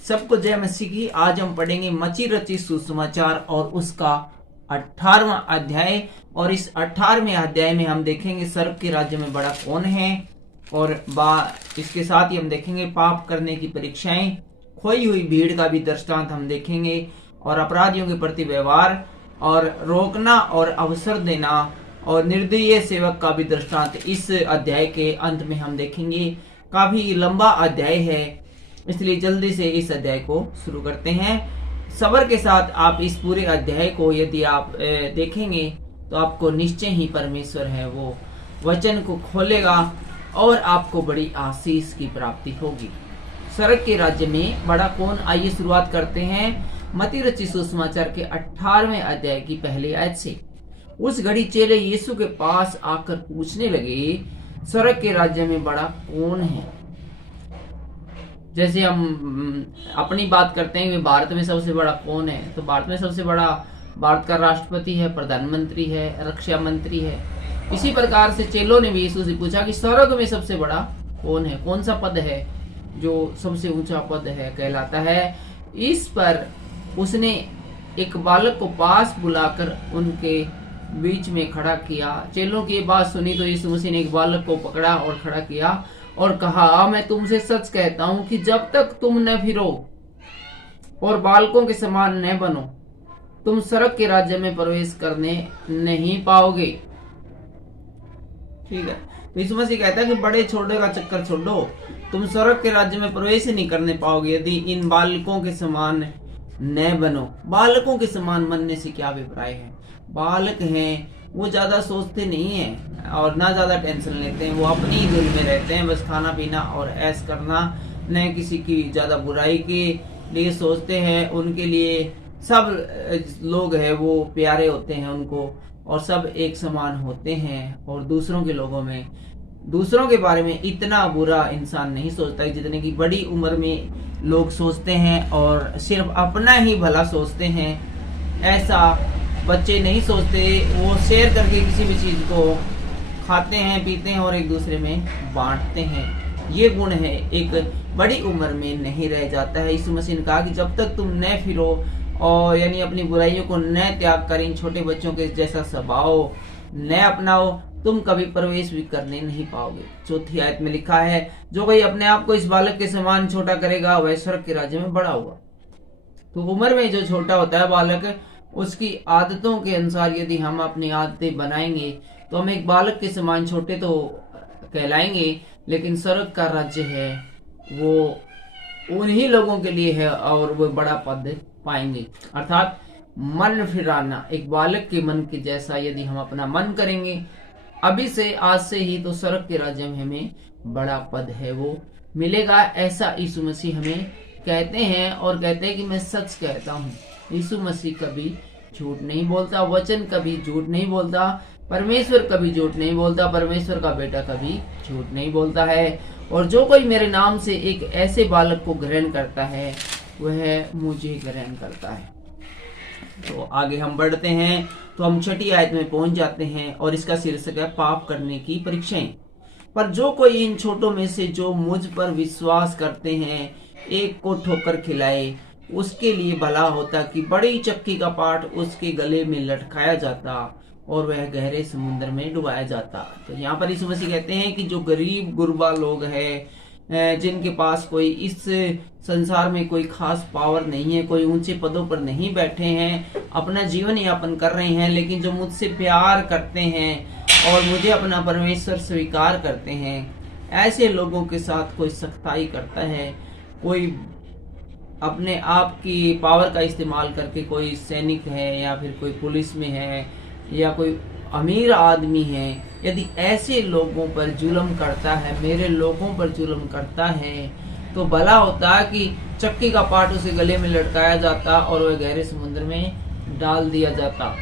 सबको जय मसीह की। आज हम पढ़ेंगे मची रची सुसमाचार और उसका 18वां अध्याय। और इस 18वें अध्याय में हम देखेंगे स्वर्ग के राज्य में बड़ा कौन है, और इसके साथ ही हम देखेंगे पाप करने की परीक्षाएं, खोई हुई भीड़ का भी दृष्टांत हम देखेंगे, और अपराधियों के प्रति व्यवहार, और रोकना और अवसर देना, और निर्दयी सेवक का भी दृष्टांत इस अध्याय के अंत में हम देखेंगे। काफी लंबा अध्याय है, इसलिए जल्दी से इस अध्याय को शुरू करते हैं। सब्र के साथ आप इस पूरे अध्याय को यदि आप देखेंगे तो आपको निश्चय ही परमेश्वर है वो वचन को खोलेगा और आपको बड़ी आशीष की प्राप्ति होगी। स्वर्ग के राज्य में बड़ा कौन, आइए शुरुआत करते हैं मती रची सुसमाचार के 18वें अध्याय की पहली आयत से। उस घड़ी चेले यीशु के पास आकर पूछने लगे, स्वर्ग के राज्य में बड़ा कौन है? जैसे हम अपनी बात करते हैं कि भारत में सबसे बड़ा कौन है, तो भारत में सबसे बड़ा भारत का राष्ट्रपति है, प्रधानमंत्री है, रक्षा मंत्री है। इसी प्रकार से चेलों ने भी यीशु से पूछा कि स्वर्ग में सबसे बड़ा कौन है, कौन सा पद है जो सबसे ऊंचा पद है कहलाता है। इस पर उसने एक बालक को पास बुलाकर उनके बीच में खड़ा किया। चेलों की ये बात सुनी तो यीशु मसीह ने एक बालक को पकड़ा और खड़ा किया और कहा, मैं तुमसे सच कहता हूं कि जब तक तुम न फिरो और बालकों के समान न बनो, तुम स्वर्ग के राज्य में प्रवेश करने नहीं पाओगे। ठीक है, तो यीशु मसीह कहता है कि बड़े छोटे का चक्कर छोड़ो, तुम स्वर्ग के राज्य में प्रवेश ही नहीं करने पाओगे यदि इन बालकों के समान न बनो। बालकों के समान बनने से क्या अभिप्राय है? बालक हैं वो ज्यादा सोचते नहीं है और ना ज्यादा टेंशन लेते हैं, वो अपनी ही धुन में रहते हैं, बस खाना पीना और ऐश करना, न किसी की ज्यादा बुराई के लिए सोचते हैं। उनके लिए सब लोग हैं वो प्यारे होते हैं उनको, और सब एक समान होते हैं, और दूसरों के लोगों में दूसरों के बारे में इतना बुरा इंसान नहीं सोचता जितने की बड़ी उम्र में लोग सोचते हैं और सिर्फ अपना ही भला सोचते हैं। ऐसा बच्चे नहीं सोचते, वो शेयर करके किसी भी चीज को खाते हैं, पीते हैं और एक दूसरे में बांटते हैं। ये गुण है, एक बड़ी उम्र में नहीं रह जाता है। यीशु मसीह ने कहा कि जब तक तुम न फिरो और यानी अपनी बुराइयों को न त्याग कर इन छोटे बच्चों के जैसा स्वभाव न अपनाओ, तुम कभी प्रवेश भी करने नहीं पाओगे। चौथी आयत में लिखा है, जो कोई अपने आप को इस बालक के समान छोटा करेगा वह स्वर्ग के राज्य में बड़ा होगा। तो उम्र में जो छोटा होता है बालक, उसकी आदतों के अनुसार यदि हम अपनी आदतें बनाएंगे तो हम एक बालक के समान छोटे तो कहलाएंगे, लेकिन स्वर्ग का राज्य है वो उन्हीं लोगों के लिए है और वो बड़ा पद पाएंगे। अर्थात मन फिराना, एक बालक के मन के जैसा यदि हम अपना मन करेंगे अभी से, आज से ही, तो स्वर्ग के राज्य में हमें बड़ा पद है वो मिलेगा। ऐसा यीशु मसीह हमें कहते हैं और कहते हैं कि मैं सच कहता हूँ। यीशु मसीह कभी झूठ नहीं बोलता, वचन कभी झूठ नहीं बोलता, परमेश्वर कभी झूठ नहीं बोलता, परमेश्वर का बेटा कभी झूठ नहीं बोलता है। और जो कोई मेरे नाम से एक ऐसे बालक को ग्रहण करता है वह मुझे ग्रहण करता है। तो आगे हम बढ़ते हैं तो हम छठी आयत में पहुंच जाते हैं और इसका शीर्षक है पाप करने की परीक्षाएं। पर जो कोई इन छोटों में से जो मुझ पर विश्वास करते हैं एक को ठोकर खिलाए, उसके लिए भला होता कि बड़ी चक्की का पाट उसके गले में लटकाया जाता और वह गहरे समुद्र में डुबाया जाता। तो यहाँ पर यीशु मसीह कहते हैं कि जो गरीब गुरबा लोग हैं, जिनके पास कोई इस संसार में कोई खास पावर नहीं है, कोई ऊंचे पदों पर नहीं बैठे हैं, अपना जीवन यापन कर रहे हैं, लेकिन जो मुझसे प्यार करते हैं और मुझे अपना परमेश्वर स्वीकार करते हैं, ऐसे लोगों के साथ कोई सख्ताई करता है, कोई अपने आप की पावर का इस्तेमाल करके, कोई सैनिक है या फिर कोई पुलिस में है या कोई अमीर आदमी है, यदि ऐसे लोगों पर जुल्म करता है, मेरे लोगों पर जुल्म करता है, तो भला होता कि चक्की का पाट उसे गले में लटकाया जाता और वह गहरे समुद्र में डाल दिया जाता।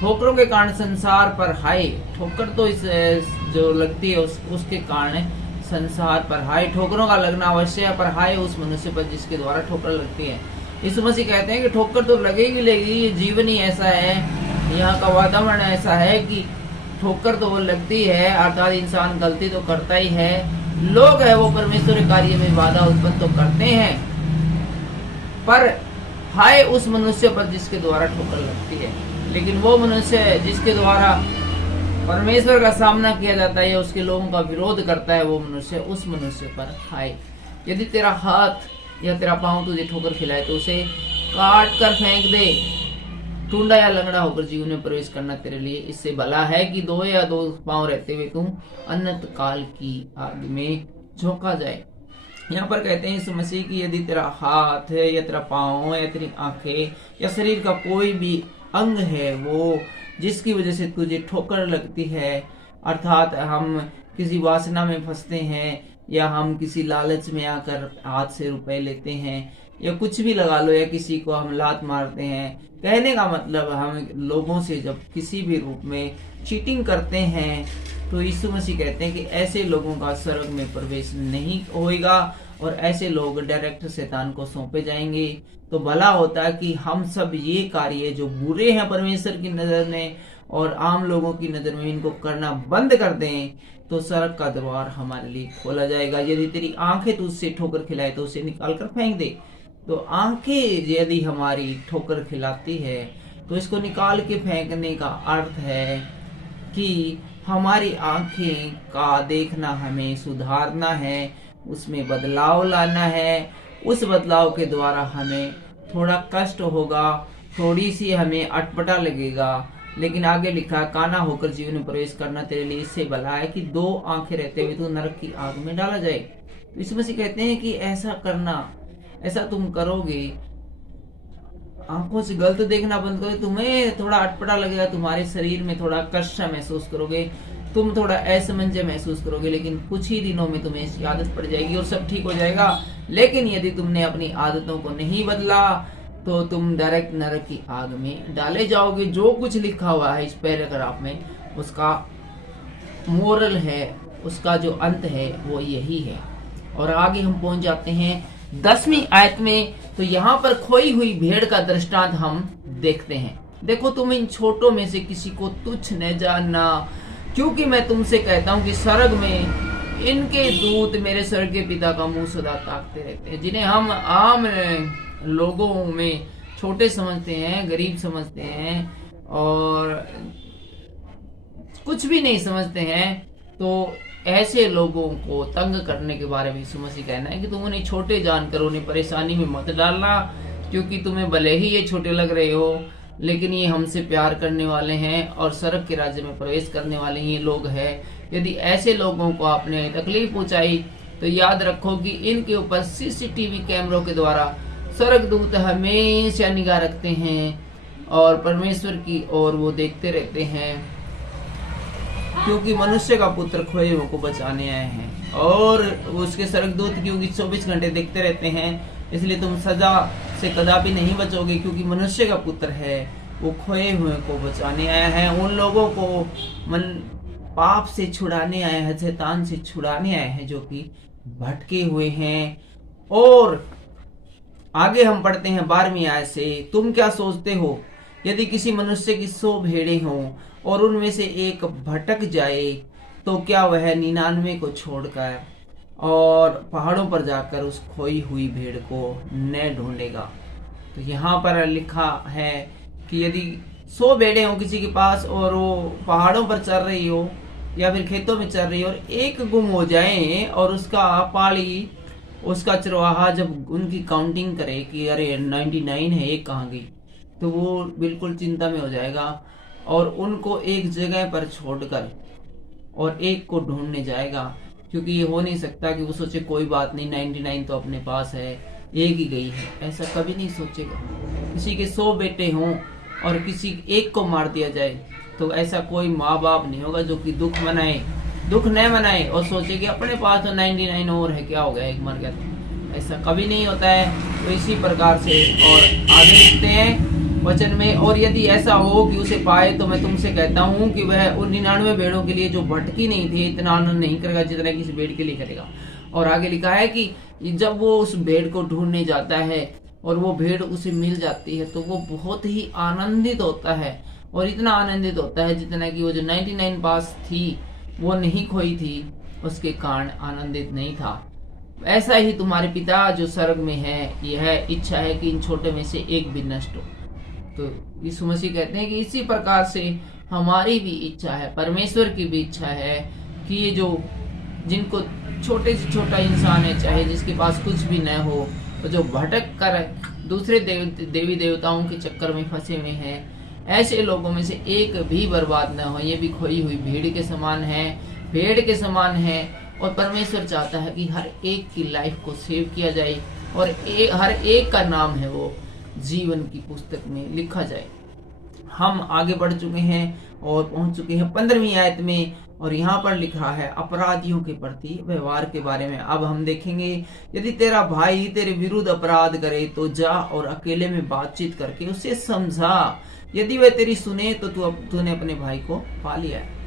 ठोकरों के कारण संसार पर हाय, ठोकर तो इस जो लगती है उसके कारण संसार पर हाय, ठोकरों का लगना अवश्य है, पर हाय उस मनुष्य पर जिसके द्वारा ठोकर लगती है। यीशु मसीह कहते हैं कि ठोकर तो लगेगी लगेगी, ये जीवन ही ऐसा है, यहाँ का वातावरण ऐसा है कि ठोकर तो वो लगती है, अर्थात इंसान गलती तो करता ही है। लोग है वो परमेश्वर के कार्य में बाधा उत्पन्न तो करते हैं, पर हाय उस मनुष्य पर जिसके द्वारा ठोकर लगती है। लेकिन वो मनुष्य जिसके द्वारा परमेश्वर का सामना किया जाता है या उसके लोगों का विरोध करता है, वो मनुष्य, उस मनुष्य पर हाय। यदि तेरा हाथ या तेरा पांव तुझे ठोकर खिलाए तो उसे काट कर फेंक दे। टूंडा या लंगड़ा होकर जीवन में प्रवेश करना तेरे लिए इससे भला है कि दो या दो पांव रहते हुए तुम अनंत काल की आग में झोंका जाए। यहाँ पर कहते हैं यीशु मसीह की यदि तेरा हाथ है या तेरा पांव या तेरी आंखें या शरीर का कोई भी अंग है वो जिसकी वजह से तुझे ठोकर लगती है, अर्थात हम किसी वासना में फंसते हैं या हम किसी लालच में आकर हाथ से रुपए लेते हैं या कुछ भी लगा लो, या किसी को हम लात मारते हैं। कहने का मतलब हम लोगों से जब किसी भी रूप में चीटिंग करते हैं तो यीशु मसीह कहते हैं कि ऐसे लोगों का स्वर्ग में प्रवेश नहीं होएगा और ऐसे लोग डायरेक्ट शैतान को सौंपे जाएंगे। तो भला होता है कि हम सब ये कार्य जो बुरे हैं परमेश्वर की नजर में और आम लोगों की नजर में, इनको करना बंद कर दें तो स्वर्ग का द्वार हमारे लिए खोला जाएगा। यदि तेरी आंखें तुझसे ठोकर खिलाए तो उसे निकाल कर फेंक दे। तो आंखें यदि हमारी ठोकर खिलाती है तो इसको निकाल के फेंकने का अर्थ है कि हमारी आंखें का देखना हमें सुधारना है, उसमें बदलाव लाना है। उस बदलाव के द्वारा हमें थोड़ा कष्ट होगा, थोड़ी सी हमें अटपटा लगेगा, लेकिन आगे लिखा काना होकर जीवन में प्रवेश करना तेरे लिए इससे भला है कि दो आंखें रहते हुए तू नरक की आग में डाला जाए। तो यीशु मसीह कहते हैं कि ऐसा करना, ऐसा तुम करोगे, आंखों से गलत देखना बंद करोगे, तुम्हें थोड़ा अटपटा लगेगा, तुम्हारे शरीर में थोड़ा कष्ट महसूस करोगे, तुम थोड़ा असमंजस महसूस करोगे, लेकिन कुछ ही दिनों में तुम्हें इसकी आदत पड़ जाएगी और सब ठीक हो जाएगा। लेकिन यदि तुमने अपनी आदतों को नहीं बदला तो तुम डायरेक्ट नरक की आग में डाले जाओगे। जो कुछ लिखा हुआ है इस पैराग्राफ में उसका मोरल है, उसका जो अंत है वो यही है। और आगे हम पहुंच जाते हैं 10वीं आयत में। तो यहाँ पर खोई हुई भेड़ का दृष्टांत हम देखते हैं। देखो तुम इन छोटों में से किसी को तुच्छ न जानना, क्योंकि मैं तुमसे कहता हूँ कि स्वर्ग में इनके दूत मेरे स्वर्ग के पिता का मुंह सदा ताकते रहते हैं। जिन्हें हम आम लोगों में छोटे समझते हैं, गरीब समझते हैं और कुछ भी नहीं समझते हैं, तो ऐसे लोगों को तंग करने के बारे में यीशु मसीह कहना है कि तुम उन्हें छोटे जानकर उन्हें परेशानी में मत डालना, क्योंकि तुम्हें भले ही ये छोटे लग रहे हो लेकिन ये हमसे प्यार करने वाले हैं और स्वर्ग के राज्य में प्रवेश करने वाले ये लोग हैं। यदि ऐसे लोगों को आपने तकलीफ पहुंचाई तो याद रखो कि इनके ऊपर सीसीटीवी कैमरों के द्वारा स्वर्गदूत हमेशा निगाह रखते हैं और परमेश्वर की ओर वो देखते रहते हैं, क्योंकि मनुष्य का पुत्र खोए हुओं को बचाने आए हैं और उसके स्वर्गदूत क्योंकि 24 घंटे देखते रहते हैं। इसलिए तुम सजा से कदापि नहीं बचोगे, क्योंकि मनुष्य का पुत्र है वो खोए हुए को बचाने आया है, उन लोगों को पाप से छुड़ाने आया है, शैतान से छुड़ाने आया है जो कि भटके हुए हैं। और आगे हम पढ़ते हैं 12वीं आयत से, तुम क्या सोचते हो यदि किसी मनुष्य की 100 भेड़ें हों और उनमें से एक भटक जाए तो क्या वह 99 को छोड़कर और पहाड़ों पर जाकर उस खोई हुई भेड़ को न ढूंढेगा। तो यहाँ पर लिखा है कि यदि 100 भेड़ें हो किसी के पास और वो पहाड़ों पर चल रही हो या फिर खेतों में चल रही हो और एक गुम हो जाए और उसका पाली, उसका चरवाहा जब उनकी काउंटिंग करे कि अरे 99 है, एक कहाँ गई, तो वो बिल्कुल चिंता में हो जाएगा और उनको एक जगह पर छोड़कर और एक को ढूंढने जाएगा, क्योंकि ये हो नहीं सकता कि वो सोचे कोई बात नहीं 99 तो अपने पास है, एक ही गई है। ऐसा कभी नहीं सोचेगा। किसी के 100 बेटे हों और किसी एक को मार दिया जाए तो ऐसा कोई माँ बाप नहीं होगा जो कि दुख न मनाए और सोचे कि अपने पास तो 99 और है, क्या हो गया, एक मर गया तो। ऐसा कभी नहीं होता है। तो इसी प्रकार से और आगे लिखते हैं वचन में, और यदि ऐसा हो कि उसे पाए तो मैं तुमसे कहता हूँ कि वह उन 99 भेड़ों के लिए जो भटकी नहीं थी इतना आनंद नहीं करेगा जितना किसी भेड़ के लिए करेगा। और आगे लिखा है कि जब वो उस भेड़ को ढूंढने जाता है और वो भेड़ उसे मिल जाती है तो वो बहुत ही आनंदित होता है, और इतना आनंदित होता है जितना कि वो जो 99 पास थी वो नहीं खोई थी उसके कारण आनंदित नहीं था। ऐसा ही तुम्हारे पिता जो स्वर्ग में है, यह इच्छा है कि इन छोटे में से एक भी नष्ट हो। तो यीशु मसीह कहते हैं कि इसी प्रकार से हमारी भी इच्छा है, परमेश्वर की भी इच्छा है कि ये जो जिनको छोटे से छोटा इंसान है, चाहे जिसके पास कुछ भी न हो, तो जो भटक कर दूसरे देवी देवताओं के चक्कर में फंसे हुए हैं, ऐसे लोगों में से एक भी बर्बाद न हो। ये भी खोई हुई भेड़ के समान है, भेड़ के समान है। और परमेश्वर चाहता है कि हर एक की लाइफ को सेव किया जाए और हर एक का नाम है वो जीवन की पुस्तक में लिखा जाए। हम आगे बढ़ चुके हैं और पहुंच चुके हैं 15वीं आयत में, और यहाँ पर लिखा है अपराधियों के प्रति व्यवहार के बारे में। अब हम देखेंगे, यदि तेरा भाई तेरे विरुद्ध अपराध करे तो जा और अकेले में बातचीत करके उसे समझा। यदि वह तेरी सुने तो तूने अपने भाई को पा लिया है।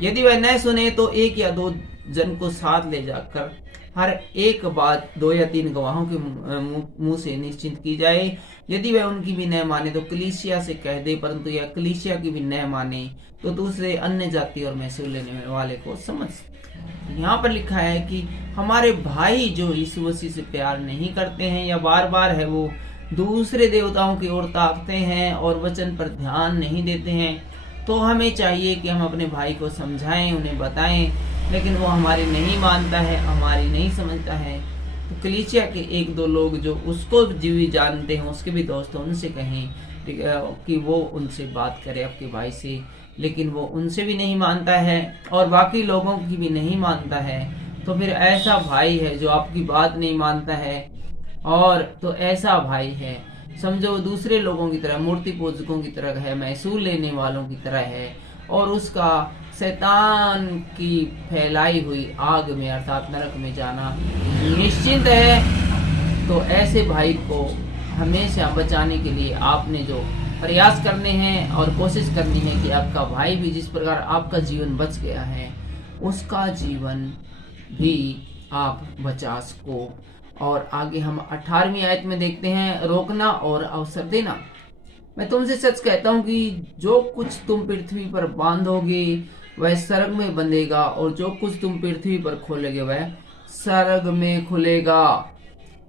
यदि वह न सुने तो एक या दो जन को साथ ले जाकर हर एक बात 2 या 3 गवाहों के मुंह से निश्चित की जाए। यदि वह उनकी भी न माने तो कलीसिया से कह दे, परंतु यह कलीसिया की भी न माने तो दूसरे अन्य जाति और महसूल लेने वाले को समझ। यहाँ पर लिखा है कि हमारे भाई जो यीशु मसीह से प्यार नहीं करते हैं या बार बार है वो दूसरे देवताओं की ओर ताकते हैं और वचन पर ध्यान नहीं देते हैं, तो हमें चाहिए कि हम अपने भाई को समझाएं, उन्हें बताएं, लेकिन वो हमारी नहीं मानता है, हमारी नहीं समझता है। तो कलीसिया के 1-2 लोग जो उसको भी जानते हैं, उसके भी दोस्त हैं, उनसे कहें कि वो उनसे बात करे आपके भाई से, लेकिन वो उनसे भी नहीं मानता है और बाकी लोगों की भी नहीं मानता है। तो फिर ऐसा भाई है जो आपकी बात नहीं मानता है, और तो ऐसा भाई है समझो दूसरे लोगों की तरह, मूर्ति पूजकों की तरह है, महसूल लेने वालों की तरह है, और उसका शैतान की फैलाई हुई आग में अर्थात नरक में जाना निश्चित है। तो ऐसे भाई को हमेशा बचाने के लिए आपने जो प्रयास करने हैं और कोशिश करनी है कि आपका भाई भी जिस प्रकार आपका जीवन बच गया है, उसका जीवन भी आप बचा सको। और आगे हम 18वीं आयत में देखते हैं, रोकना और अवसर देना। मैं तुमसे सच कहता हूं कि जो कुछ तुम पृथ्वी पर बांधोगे वह स्वर्ग में बंधेगा, और जो कुछ तुम पृथ्वी पर खोलोगे वह स्वर्ग में खुलेगा।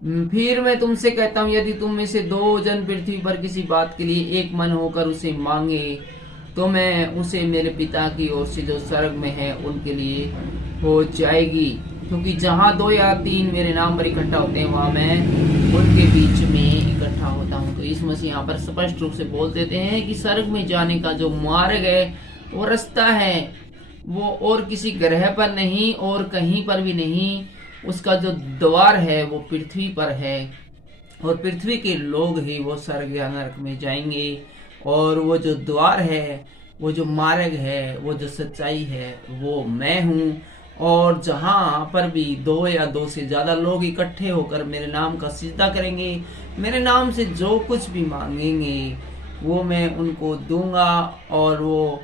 फिर मैं तुमसे कहता हूं, यदि तुम में से 2 जन पृथ्वी पर किसी बात के लिए एक मन होकर उसे मांगे, तो मैं उसे मेरे पिता की ओर से जो स्वर्ग में है उनके लिए हो जाएगी। क्योंकि जहाँ 2 या 3 मेरे नाम पर इकट्ठा होते हैं, वहां मैं उनके बीच में इकट्ठा होता हूँ। तो इस मसीह यहाँ पर स्पष्ट रूप से बोल देते हैं कि स्वर्ग में जाने का जो मार्ग है, वो रास्ता है, वो और किसी ग्रह पर नहीं और कहीं पर भी नहीं। उसका जो द्वार है वो पृथ्वी पर है, और पृथ्वी के लोग ही वो स्वर्ग या नरक में जाएंगे। और वो जो द्वार है, वो जो मार्ग है, वो जो सच्चाई है, वो मैं हूँ। और जहां पर भी 2 या 2 से ज्यादा लोग इकट्ठे होकर मेरे नाम का सिजदा करेंगे, मेरे नाम से जो कुछ भी मांगेंगे वो मैं उनको दूंगा। और वो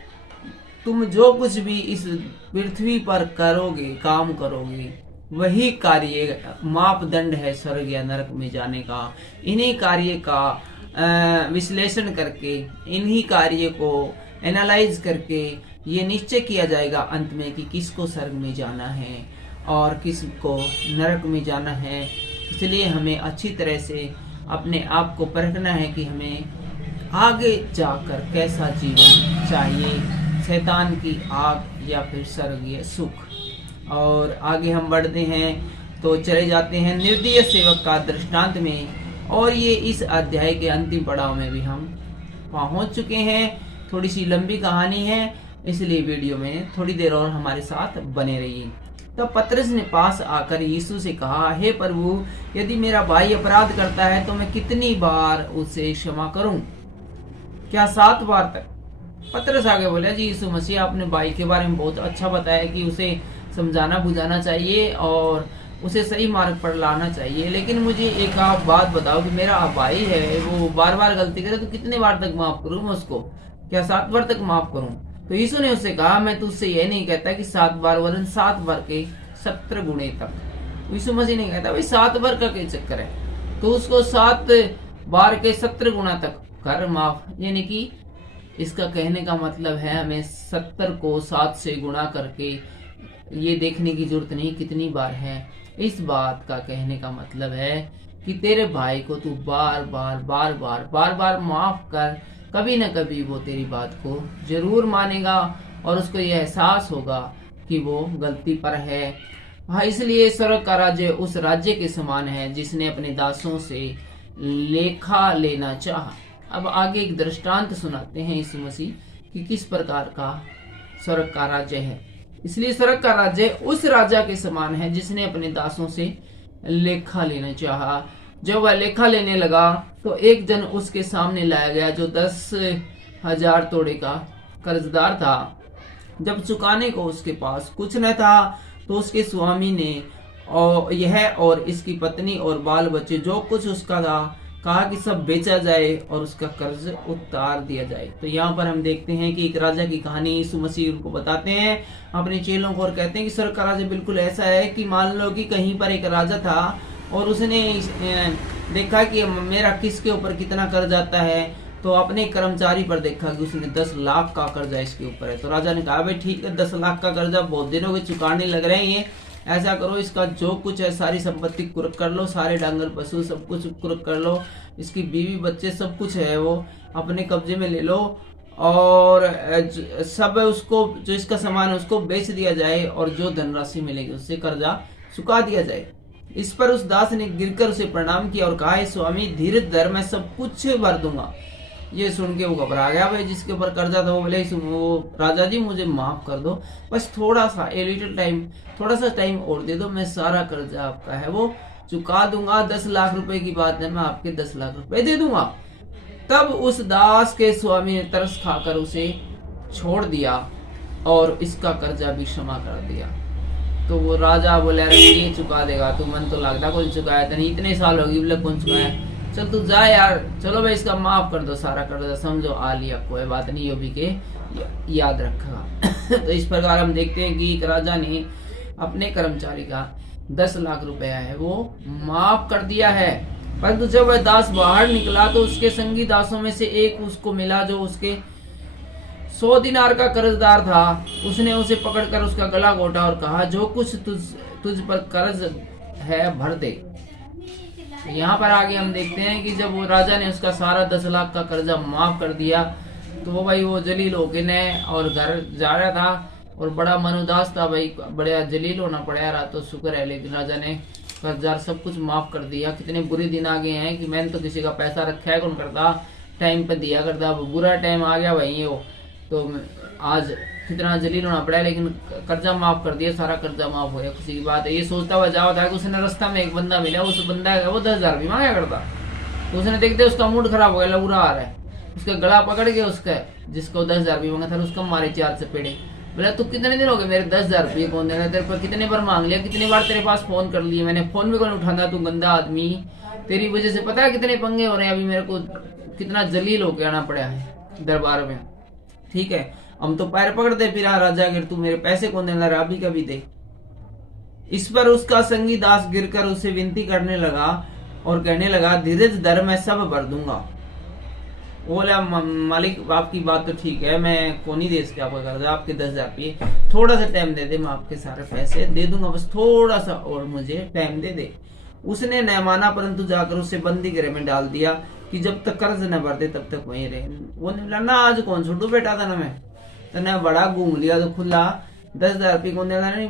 तुम जो कुछ भी इस पृथ्वी पर करोगे, काम करोगे, वही कार्य मापदंड है स्वर्ग या नरक में जाने का। इन्हीं कार्य का विश्लेषण करके, इन्हीं कार्य को एनालाइज करके ये निश्चय किया जाएगा अंत में कि किसको स्वर्ग में जाना है और किसको नरक में जाना है। इसलिए हमें अच्छी तरह से अपने आप को परखना है कि हमें आगे जाकर कैसा जीवन चाहिए, शैतान की आग या फिर स्वर्गीय सुख। और आगे हम बढ़ते हैं तो चले जाते हैं निर्दयी सेवक का दृष्टांत में, और ये इस अध्याय के अंतिम पड़ाव में भी हम पहुंच चुके हैं। थोड़ी सी लंबी कहानी है, इसलिए वीडियो में थोड़ी देर और हमारे साथ बने रहिए। तब पतरस ने पास आकर यीशु से कहा, हे प्रभु, यदि मेरा भाई अपराध करता है तो मैं कितनी बार उसे क्षमा करूं? क्या 7 बार तक? पतरस आगे बोला, जी यीशु मसीह, आपने भाई के बारे में बहुत अच्छा बताया कि उसे समझाना बुझाना चाहिए और उसे सही मार्ग पर लाना चाहिए, लेकिन मुझे एक आप बात बताओ कि मेरा भाई है, वो बार बार गलती करे तो कितने बार तक माफ करूं मैं उसको? क्या 7 बार तक माफ करूं? तो यीशु ने उससे कहा, मैं तुझसे यह नहीं कहता कि 7 बार, वरन 7 बार के 70 गुणे तक। यीशु मसीह नहीं कहता भाई 7 बार का क्या चक्कर है, तो उसको 7 बार के 70 गुना तक कर माफ। यानी कि इसका कहने का मतलब है हमें 70 को 7 से गुणा करके ये देखने की जरूरत नहीं कितनी बार है। इस बात का कहने का मतलब है कि तेरे भाई को तू बार बार माफ कर, कभी न कभी वो तेरी बात को जरूर मानेगा और उसको यह एहसास होगा कि वो गलती पर है। हाँ, इसलिए स्वर्ग का राज्य उस राज्य के समान है जिसने अपने दासों से लेखा लेना चाहा। अब आगे एक दृष्टांत सुनाते हैं यीशु मसीह कि किस प्रकार का स्वर्ग का राज्य है। इसलिए स्वर्ग का राज्य उस राजा के समान है जिसने अपने दासों से लेखा लेना चाहा। जब वह लेखा लेने लगा तो एक जन उसके सामने लाया गया जो 10,000 तोड़े का कर्जदार था। जब चुकाने को उसके पास कुछ न था तो उसके स्वामी ने और इसकी पत्नी और बाल बच्चे जो कुछ उसका था कहा कि सब बेचा जाए और उसका कर्ज उतार दिया जाए। तो यहाँ पर हम देखते हैं कि एक राजा की कहानी यीशु मसीह उनको बताते हैं अपने चेलों को और कहते हैं कि स्वर्ग का राज्य बिल्कुल ऐसा है कि मान लो कि कहीं पर एक राजा था और उसने देखा कि मेरा किसके ऊपर कितना कर्ज आता है, तो अपने कर्मचारी पर देखा कि उसने 10 लाख का कर्जा इसके ऊपर है। तो राजा ने कहा भाई ठीक है, 10 लाख का कर्जा बहुत दिनों के चुकाने लग रहे हैं, ऐसा करो इसका जो कुछ है सारी संपत्ति कुर्क कर लो, सारे डांगर पशु सब कुछ कुर्क कर लो, इसकी बीवी बच्चे सब कुछ है वो अपने कब्जे में ले लो और सब उसको जो इसका सामान है उसको बेच दिया जाए और जो धनराशि मिलेगी उससे कर्जा चुका दिया जाए। इस पर उस दास ने गिरकर उसे प्रणाम किया और कहा स्वामी धीरज धर, मैं सब कुछ भर दूंगा। ये सुन के वो घबरा गया, भाई जिसके ऊपर कर्जा था वो बोले वो राजा जी मुझे माफ कर दो, बस थोड़ा सा थोड़ा सा टाइम और दे दो, मैं सारा कर्जा आपका है वो चुका दूंगा। 10 लाख रुपए की बात है, मैं आपके 10 लाख रुपए दे दूंगा। तब उस दास के स्वामी ने तरस खाकर उसे छोड़ दिया और इसका कर्जा भी क्षमा कर दिया। तो वो राजा बोले अरे ये चुका देगा, तू मन तो लगता कौन चुकाया था नहीं, इतने साल हो गए बोले कौन चुकाया, चल तू जा यार, चलो भाई इसका माफ कर दो सारा कर्जा, समझो आ लिया, कोई बात नहीं, यो भी के याद रखा। तो इस प्रकार हम देखते हैं कि एक राजा ने अपने कर्मचारी का 10 लाख रुपया है वो माफ कर दिया है। परंतु जब वह दास बाहर निकला तो उसके संगी दासों में से एक उसको मिला जो उसके 100 दिनार का कर्जदार था। उसने उसे पकड़कर उसका गला घोटा और कहा जो कुछ तुझ पर कर्ज है भर दे। यहाँ पर आगे हम देखते हैं कि जब वो राजा ने उसका सारा 10 लाख का कर्जा माफ कर दिया तो वो भाई वो जलील होके ने और घर जा रहा था और बड़ा मन उदास था, भाई बड़ा जलील होना पड़ा रहा। तो शुक्र है लेकिन राजा ने कर्जदार सब कुछ माफ कर दिया। कितने बुरे दिन आ गए हैं कि मैंने तो किसी का पैसा रखा है कौन करता, टाइम पे दिया करता, बुरा टाइम आ गया भाई ये, तो आज कितना जलील होना पड़ा, लेकिन कर्जा माफ कर दिया, सारा कर्जा माफ हो गया, खुशी की बात है। ये सोचता हुआ जा था कि उसने रास्ता में एक बंदा मिला, उस बंदा वो 10,000 भी मांगा करता, तो उसने देखते उसका मूड खराब हो गया, बुरा आ रहा है, उसका गला पकड़ के उसका जिसको 10,000 भी मांगा था उसका मारे 4 चपेड़े। बोला तू कितने दिन हो गए मेरे 10,000 रुपये कौन देना, तेरे पर कितने बार मांग लिया, कितनी बार तेरे पास फोन कर लिए, मैंने फोन भी कौन उठाना, तू गंदा आदमी, तेरी वजह से पता है कितने पंगे हो रहे हैं, अभी मेरे को कितना जलील होके आना पड़ा है दरबार में। ठीक है, हम तो पैर पकड़ते फिर राजा, अगर तू मेरे पैसे कौन देना रहा अभी कभी दे। इस पर उसका संगी दास गिरकर उसे विनती करने लगा और कहने लगा धीरज धर, मैं सब भर दूंगा। बोला मालिक आपकी बात तो ठीक है, मैं कौन ही दे सकता आपका कर्जा, आपके 10,000 रुपये, थोड़ा सा टाइम दे दे, मैं आपके सारे पैसे दे दूंगा, बस थोड़ा सा और मुझे टाइम दे दे। उसने न माना परंतु जाकर उसे बंदी गृह में डाल दिया कि जब तक कर्ज न भर दे तब तक वहीं रहे। वो ने बोला ना आज कौन छोटू बेटा था ना, मैं तो न बड़ा घूम लिया तो खुला 10,000 रुपये कौन देगा नहीं,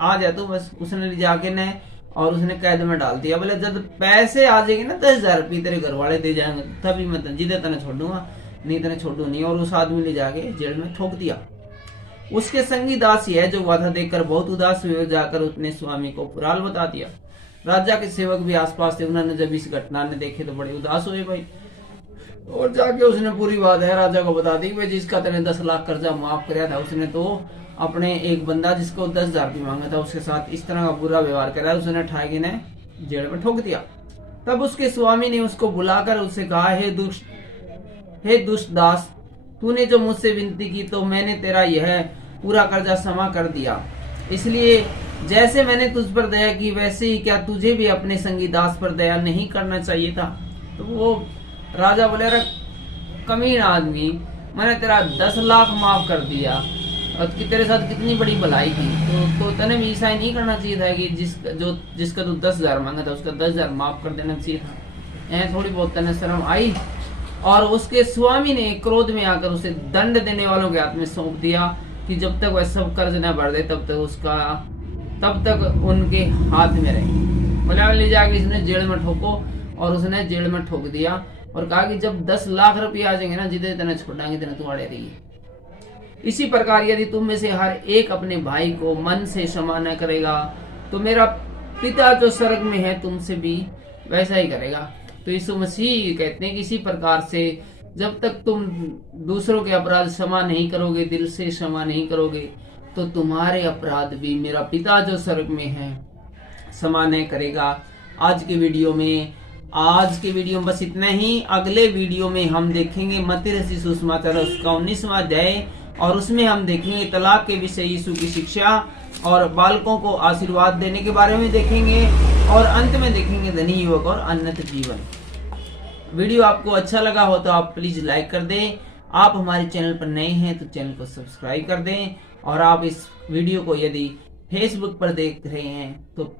आ जा तो बस। उसने ले जाके न और उसने कैद में डाल दिया। बोले जब पैसे आ जाएंगे ना 10,000 रुपये तेरे घर वाले दे जाएंगे तभी मैं जिदे तना छोड़ दूंगा, नहीं तना छोड़ू नहीं। और उस आदमी ले जाके जेल में ठोक दिया। उसके संगी दास है जो हुआ था देखकर बहुत उदास हुए, जाकर उसने स्वामी को पुराल बता दिया। राजा के सेवक भी आसपास थे, उन्होंने जब इस घटना ने देखे तो बड़े उदास हुए भाई, और जाके उसने पूरी बात है राजा को बता दी। भाई जिसका तेने 10 लाख कर्जा माफ कराया था उसने तो अपने एक बंदा जिसको 10,000 भी मांगा था उसके साथ इस तरह का बुरा व्यवहार करा, उसने ठाके ने जेल में ठोक दिया। तब उसके स्वामी ने उसको बुलाकर उससे कहा हे दुष्ट दास, तूने जो मुझसे विनती की तो मैंने तेरा यह पूरा कर्जा क्षमा कर दिया। इसलिए जैसे मैंने तुझ पर दया की वैसे ही क्या तुझे भी अपने संगी दास पर दया नहीं करना चाहिए था। तो वो राजा बोले अरे कमीना आदमी, मैंने तेरा 10 लाख माफ कर दिया, और कि तेरे साथ कितनी बड़ी भलाई की, तो तने भी ऐसा नहीं करना चाहिए था कि जिसका तू 10,000 मांगा था उसका 10,000 माफ कर देना चाहिए था। ऐ थोड़ी बहुत तने शर्म आई। और उसके स्वामी ने क्रोध में आकर उसे दंड देने वालों के हाथ में सौंप दिया कि जब तक वह सब कर्ज न भर दे तब तक उनके हाथ में रहे। बोला ले जाके इसने जेल में ठोको, और उसने जेल में ठोक दिया और कहा कि जब 10 लाख रुपए आ जाएंगे ना, जितने तेने छोड़ाएंगे तेने तू अड़े रही। इसी प्रकार यदि तुम में से हर एक अपने भाई को मन से क्षमा न करेगा तो मेरा पिता जो स्वर्ग में है तुमसे भी वैसा ही करेगा। तो यीशु मसीह कहते हैं कि इसी प्रकार से जब तक तुम दूसरों के अपराध क्षमा नहीं करोगे, दिल से क्षमा नहीं करोगे, तो तुम्हारे अपराध भी मेरा पिता जो स्वर्ग में है क्षमा नहीं करेगा। आज के वीडियो में बस इतना ही। अगले वीडियो में हम देखेंगे मत्ती रचित सुसमाचार उसका 19वां अध्याय, और उसमें हम देखेंगे तलाक के विषय यीशु की शिक्षा, और बालकों को आशीर्वाद देने के बारे में देखेंगे, और अंत में देखेंगे धनी युवक और उन्नत जीवन। वीडियो आपको अच्छा लगा हो तो आप प्लीज लाइक कर दें। आप हमारे चैनल पर नए हैं तो चैनल को सब्सक्राइब कर दें, और आप इस वीडियो को यदि फेसबुक पर देख रहे हैं तो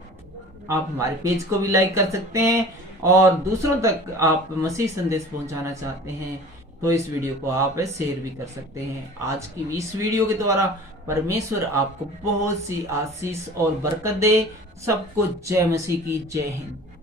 आप हमारे पेज को भी लाइक कर सकते हैं, और दूसरों तक आप मसीह संदेश पहुंचाना चाहते हैं तो इस वीडियो को आप शेयर भी कर सकते हैं। आज की इस वीडियो के द्वारा परमेश्वर आपको बहुत सी आशीष और बरकत दे। सबको जय मसीह की, जय हिंद।